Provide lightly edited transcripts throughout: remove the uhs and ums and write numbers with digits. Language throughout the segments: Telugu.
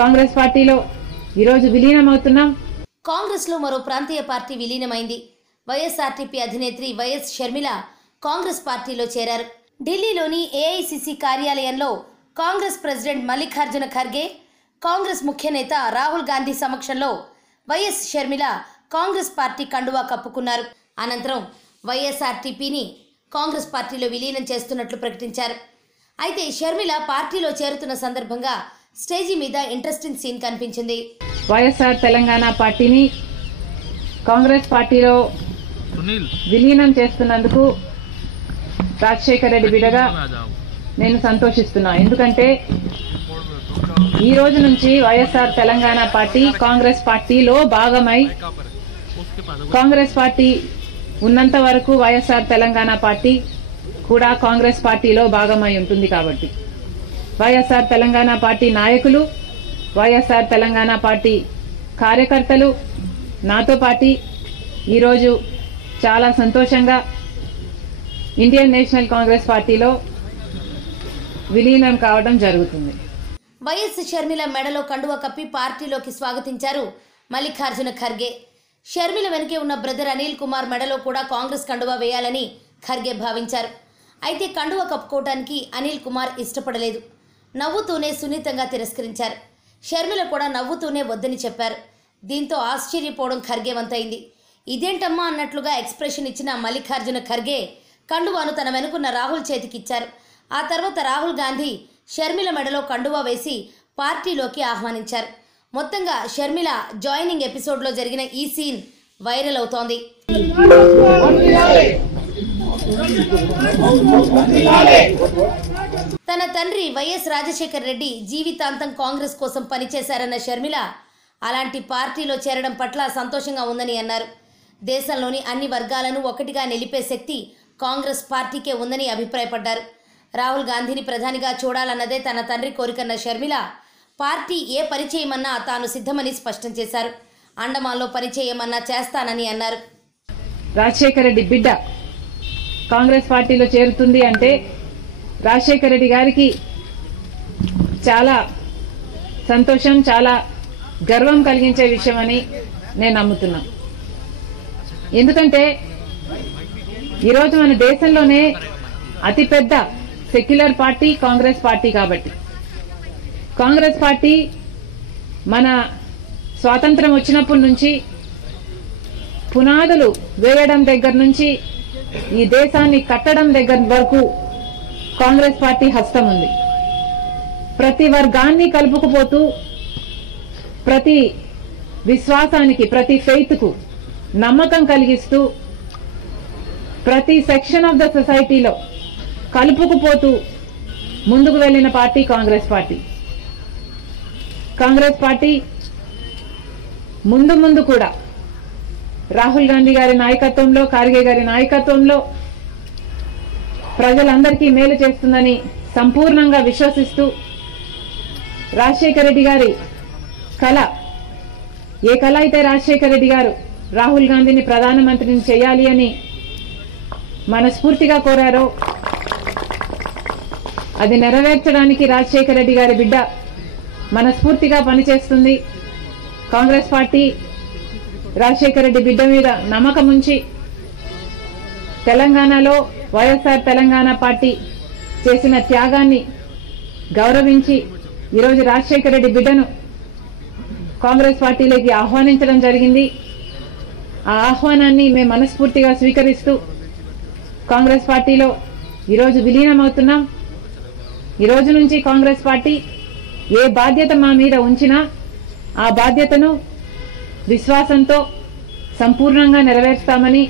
కాంగ్రెస్ పార్టీలో ఈరోజు విలీనమవుతున్నాం. కాంగ్రెస్ లో మరో ప్రాంతీయ పార్టీ విలీనమైంది. వైఎస్ఆర్టీపీ అధినేత్రి వైఎస్ షర్మిల కాంగ్రెస్ పార్టీలో చేరారు. ఢిల్లీలోని ఏఐసిసి కార్యాలయంలో కాంగ్రెస్ ప్రెసిడెంట్ మల్లికార్జున ఖర్గే, కాంగ్రెస్ ముఖ్య నేత రాహుల్ గాంధీ సమక్షంలో వైఎస్ షర్మిల కాంగ్రెస్ పార్టీ కండువా కప్పుకున్నారు. అనంతరం వైఎస్ఆర్టీపీని కాంగ్రెస్ పార్టీలో విలీనం చేస్తున్నట్లు ప్రకటించారు. అయితే షర్మిల పార్టీలో చేరుతున్న సందర్భంగా స్టేజీ మీద ఇంట్రెస్టింగ్ సీన్ కనిపించింది. వైఎస్ఆర్ తెలంగాణ పార్టీని కాంగ్రెస్ పార్టీలో విలీనం చేస్తున్నందుకు రాజశేఖర రెడ్డి బిడ్డగా నేను సంతోషిస్తున్నా. ఎందుకంటే ఈ రోజు నుంచి వైఎస్ఆర్ తెలంగాణ పార్టీ కాంగ్రెస్ పార్టీలో భాగమై, కాంగ్రెస్ పార్టీ ఉన్నంత వరకు వైఎస్ఆర్ తెలంగాణ పార్టీ కూడా కాంగ్రెస్ పార్టీలో భాగమై ఉంటుంది. కాబట్టి వైఎస్ఆర్ తెలంగాణ పార్టీ నాయకులు, వైఎస్ఆర్ తెలంగాణ పార్టీ కార్యకర్తలు నాతో పాటు ఈరోజు చాలా సంతోషంగా ఇండియన్ నేషనల్ కాంగ్రెస్ పార్టీలో విలీనం కావడం జరుగుతుంది. వైఎస్ షర్మిల మెడలో కండువా కప్పి పార్టీలోకి స్వాగతించారు మల్లికార్జున ఖర్గే. షర్మిల వెనుకే ఉన్న బ్రదర్ అనిల్ కుమార్ మెడలో కూడా కాంగ్రెస్ కండువా వేయాలని ఖర్గే భావించారు. అయితే కండువా కప్పుకోవడానికి అనిల్ కుమార్ ఇష్టపడలేదు. నవ్వుతూనే సున్నితంగా తిరస్కరించారు. షర్మిల కూడా నవ్వుతూనే వద్దని చెప్పారు. దీంతో ఆశ్చర్యపోవడం ఖర్గే వంతైంది. ఇదేంటమ్మా అన్నట్లుగా ఎక్స్ప్రెషన్ ఇచ్చిన మల్లికార్జున ఖర్గే కండువాను తన వెనుకున్న రాహుల్ చేతికిచ్చారు. ఆ తర్వాత రాహుల్ గాంధీ షర్మిల మెడలో కండువా వేసి పార్టీలోకి ఆహ్వానించారు. మొత్తంగా షర్మిల జాయినింగ్ ఎపిసోడ్లో జరిగిన ఈ సీన్ వైరల్ అవుతోంది. తన తండ్రి వైఎస్ రాజశేఖర రెడ్డి జీవితాంతం కాంగ్రెస్ కోసం పనిచేశారన్న షర్మిల అలాంటి పార్టీలో చేరడం పట్ల సంతోషంగా ఉందని అన్నారు. దేశంలోని అన్ని వర్గాలను ఒకటిగా నిలిపే శక్తి కాంగ్రెస్ పార్టీకే ఉందని అభిప్రాయపడ్డారు. రాహుల్ గాంధీని ప్రధానిగా చూడాలన్నదే తన తండ్రి కోరికన్న షర్మిల పార్టీ ఏ పని చేయమన్నా తాను సిద్ధమని స్పష్టం చేశారు. అండమాన్లో పని చేయమన్నా చేస్తానని అన్నారు. రాజశేఖర రెడ్డి బిడ్డ కాంగ్రెస్ పార్టీలో చేరుతుంది అంటే రాజశేఖర రెడ్డి గారికి చాలా సంతోషం, చాలా గర్వం కలిగించే విషయం అని నేను నమ్ముతున్నా. ఎందుకంటే ఈరోజు మన దేశంలోనే అతిపెద్ద సెక్యులర్ పార్టీ కాంగ్రెస్ పార్టీ. కాబట్టి కాంగ్రెస్ పార్టీ మన స్వాతంత్రం వచ్చినప్పటి నుంచి పునాదులు వేయడం దగ్గర నుంచి ఈ దేశాన్ని కట్టడం దగ్గర వరకు కాంగ్రెస్ పార్టీ హస్తం ఉంది. ప్రతి వర్గాన్ని కలుపుకుపోతూ, ప్రతి విశ్వాసానికి, ప్రతి ఫెయిత్కు నమ్మకం కలిగిస్తూ, ప్రతి సెక్షన్ ఆఫ్ ద సొసైటీలో కలుపుకుపోతూ ముందుకు వెళ్లిన party Congress party. Congress party ముందు కూడా రాహుల్ గాంధీ గారి నాయకత్వంలో, ఖర్గే గారి నాయకత్వంలో ప్రజలందరికీ మేలు చేస్తుందని సంపూర్ణంగా విశ్వసిస్తూ, రాజశేఖర రెడ్డి గారి కళ, ఏ కళ అయితే రాజశేఖర రెడ్డి గారు రాహుల్ గాంధీని ప్రధానమంత్రిని చేయాలి అని మనస్ఫూర్తిగా కోరారో అది నెరవేర్చడానికి రాజశేఖర రెడ్డి గారి బిడ్డ మనస్ఫూర్తిగా పనిచేస్తుంది. కాంగ్రెస్ పార్టీ రాజశేఖర రెడ్డి బిడ్డ మీద నమ్మకం ఉంచి తెలంగాణలో వైఎస్ఆర్ తెలంగాణ పార్టీ చేసిన త్యాగాన్ని గౌరవించి ఈరోజు రాజశేఖర రెడ్డి బిడ్డను కాంగ్రెస్ పార్టీలోకి ఆహ్వానించడం జరిగింది. ఆ ఆహ్వానాన్ని మేము మనస్ఫూర్తిగా స్వీకరిస్తూ కాంగ్రెస్ పార్టీలో ఈరోజు విలీనమవుతున్నాం. ఈ రోజు నుంచి కాంగ్రెస్ పార్టీ ఏ బాధ్యత మా మీద ఉంచినా ఆ బాధ్యతను విశ్వాసంతో సంపూర్ణంగా నెరవేర్స్తామని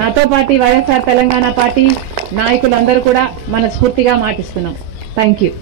నాతో పాటు వైఎస్ఆర్ తెలంగాణ పార్టీ నాయకులందరూ కూడా మనస్ఫూర్తిగా మాటిస్తున్నాం. Thank you.